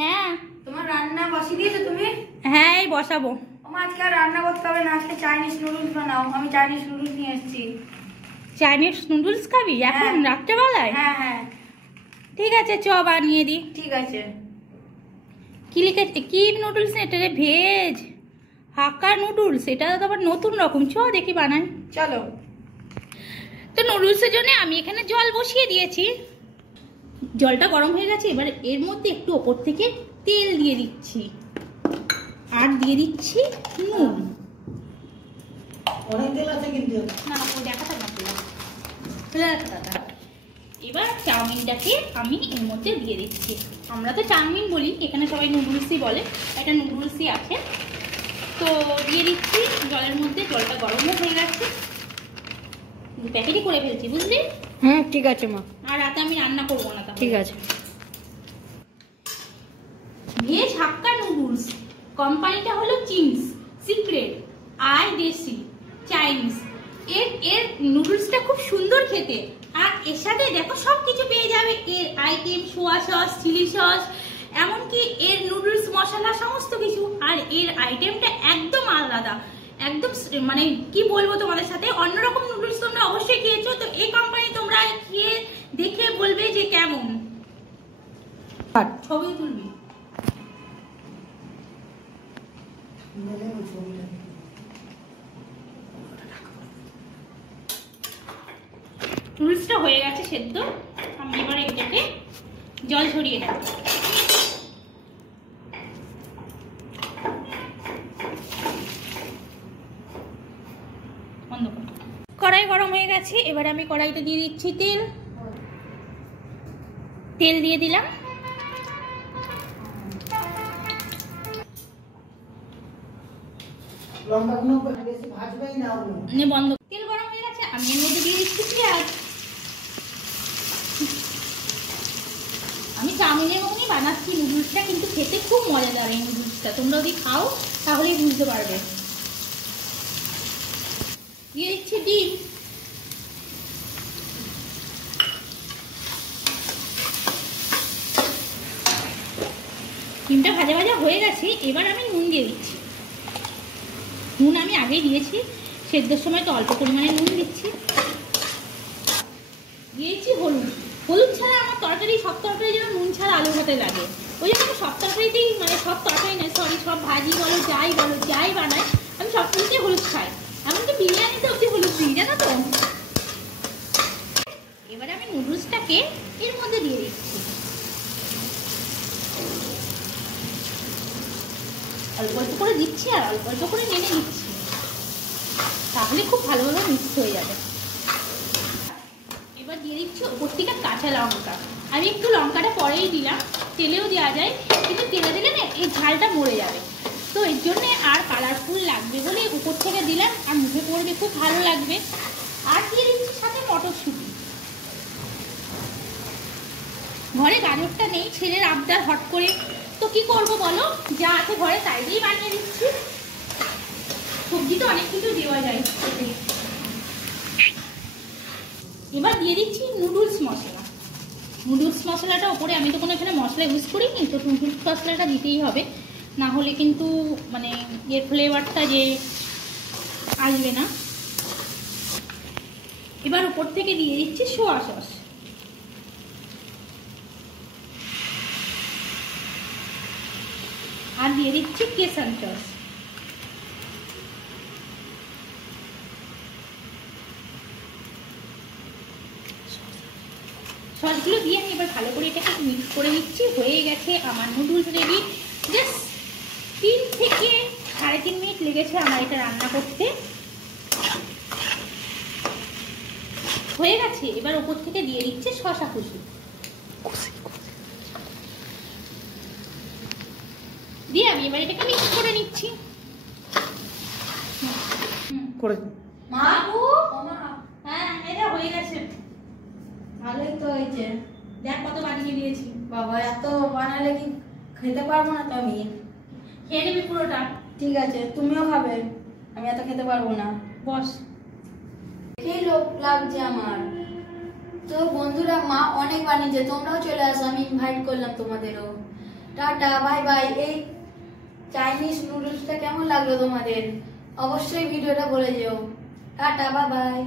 হ্যাঁ তোমার রান্না বসিয়ে দিয়েছো তুমি? হ্যাঁ এই বসাবো। আমার আজকে আর রান্না করতে হবে না, আজকে চাইনিজ নুডলস বানাও। আমি চাইনিজ নুডলস নিয়ে এসেছি। চাইনিজ নুডলস খাবি এখন রাত্রেবেলায়? হ্যাঁ হ্যাঁ ঠিক আছে, চ বানিয়ে দি। ঠিক আছে। কি লিখেছে, কি নুডলস এটা রে? ভেজ হাক্কা নুডলস, এটা তো আবার নতুন রকম। চ দেখি বানাই। চলো। তো নুডলসের জন্য আমি এখানে জল বসিয়ে দিয়েছি। জলটা গরম হয়ে গেছে, এবার এর মধ্যে একটু ওপর থেকে তেল দিয়ে দিচ্ছি আর দিয়ে দিচ্ছি নুন। অনেক তেল আছে কিন্তু না দেখাটা না। এবার চাউমিনটাকে আমি এর মধ্যে দিয়ে দিচ্ছি। আমরা তো চাউমিন বলি, এখানে সবাই নুডলসই বলে, এটা নুডলসই আছে। তো দিয়ে দিচ্ছি জলের মধ্যে। জলটা গরমও হয়ে গেছে, প্যাকেটই করে ফেলছি বুঝলি? হুম ঠিক আছে মা। আর রাতে আমি রান্না করবো না। ঠিক আছে। ভেজ হাক্কা নুডলস, কোম্পানিটা হলো চিংস সিক্রেট, আই দেশি চাইনিজ। এর নুডলসটা খুব সুন্দর খেতে। আর এর সাথে দেখো সবকিছু পেয়ে যাবে। এর item soya sauce, chilli sauce, এমনকি এর নুডলস মশলা সমস্ত কিছু। আর এর আইটেমটা একদম আলাদা, একদম মানে কি বলবো তোমাদের সাথে, অন্যরকম নুডলস তোমরা অবশ্যই খেয়েছো। তো এই কোম্পানি তোমরা খেয়ে দেখে বলবে যে কেমন। ছবি তুলবি। নুডলসটা হয়ে গেছে সেদ্ধ। আমি এবারে এটাকে জল ছড়িয়ে নেব। বন্ধ কর। কড়াই গরম হয়ে গেছে, এবার আমি কড়াইতে দিয়ে দিচ্ছি তেল। তেল দিয়ে দিলাম। বন্ধ। তেল গরম হয়ে গেছে, আমি এর মধ্যে দিয়ে দিচ্ছি পেঁয়াজ। আমি চাউমিনের মতনই বানাচ্ছি নুডলসটা, কিন্তু খেতে খুব মজাদার এই নুডলসটা। তোমরা যদি খাও তাহলেই বুঝতে পারবে। দিয়ে দিচ্ছি ডিম। ডিমটা ভাজা ভাজা হয়ে গেছে, এবার আমি নুন দিয়ে দিচ্ছি। নুন আমি আগেই দিয়েছি, সেদ্ধর সময় তো অল্প পরিমাণে নুন দিচ্ছি। দিয়েছি হলুদ। হলুদ ছাড়া আমার তরকারি, সব তরকারি যেন নুন ছাড়া আলু ভাতে লাগে। ওই জন্য আমি সব তরকারিতেই, মানে সব তরকারি নয় সরি, সব ভাজি বলো যাই বানাই, আমি সব কিছুতেই হলুদ খাই। এমনকি বিরিয়ানিতে অবধি হলুদ দিই, জানো তো। এবারে আমি নুডলসটাকে এর মধ্যে দিয়ে দিচ্ছি। অল্প অল্প করে দিচ্ছি আর অল্প অল্প করে নেড়ে নিচ্ছি, তাহলে খুব ভালোভাবে মিক্স হয়ে যাবে। এবার দিয়ে দিচ্ছি ওপর থেকে কাঁচা লঙ্কা। আমি একটু লঙ্কাটা পরেই দিলাম, তেলেও দেওয়া যায়, কিন্তু তেলে দিলে না এই ঝালটা মরে যাবে। তো এর জন্য আর কালারফুল লাগবে বলে উপর থেকে দিলাম, আর মুখে পড়বে খুব ভালো লাগবে। আর দিয়ে দিচ্ছি সাথে মটরশুঁটি। ঘরে গাজরটা নেই, ছেলের আবদার হট করে, তো কি করবো বলো, যা আছে ঘরে তাই দিয়েই বানিয়ে দিচ্ছি। সবজি তো অনেক কিছু দেওয়া যায়। এবার দিয়ে দিচ্ছি নুডলস মশলা। নুডলস মশলাটা ওপরে, আমি তো কোনো এখানে মশলা ইউজ করিনি, তো নুডলস মশলাটা দিতেই হবে, না হলে কিন্তু মানে এর ফ্লেভারটা যে আসবে না। এবার উপর থেকে দিয়ে দিচ্ছি সোয়া সস। আর দিয়ে দিচ্ছি কেসার সস। সসগুলো দিয়ে আমি এবার ভালো করে এটাকে মিক্স করে নিচ্ছি। হয়ে গেছে আমার নুডলস রেডি। জাস্ট 3 থেকে 3.5 মিনিট লেগেছে আমার এটা রান্না করতে। হয়ে গেছে, এবার উপর থেকে দিয়ে দিচ্ছে শসা কুচি। দিয়ে আমি এবার এটাকে মিক্স করে নিচ্ছি। হ্যাঁ এটা হয়ে গেছে, ভালোই তো হয়েছে। দেখ কত বানিয়ে দিয়েছি। বাবা এত বানালে কি খেতে পারবো না তো আমি। খেয়ে নিবি পুরোটা। ঠিক আছে, তুমিও খাবে, আমি এত খেতে পারবো না। বস। খেয়ে লোভ লাগছে আমার। তো বন্ধুরা, মা অনেক বানিয়েছে, তোমরাও চলে আসো, আমি ইনভাইট করলাম তোমাদেরও। Tata bye bye. এই চাইনিজ নুডলসটা কেমন লাগলো তোমাদের? অবশ্যই ভিডিওটা বলে যেও। Tata bye bye.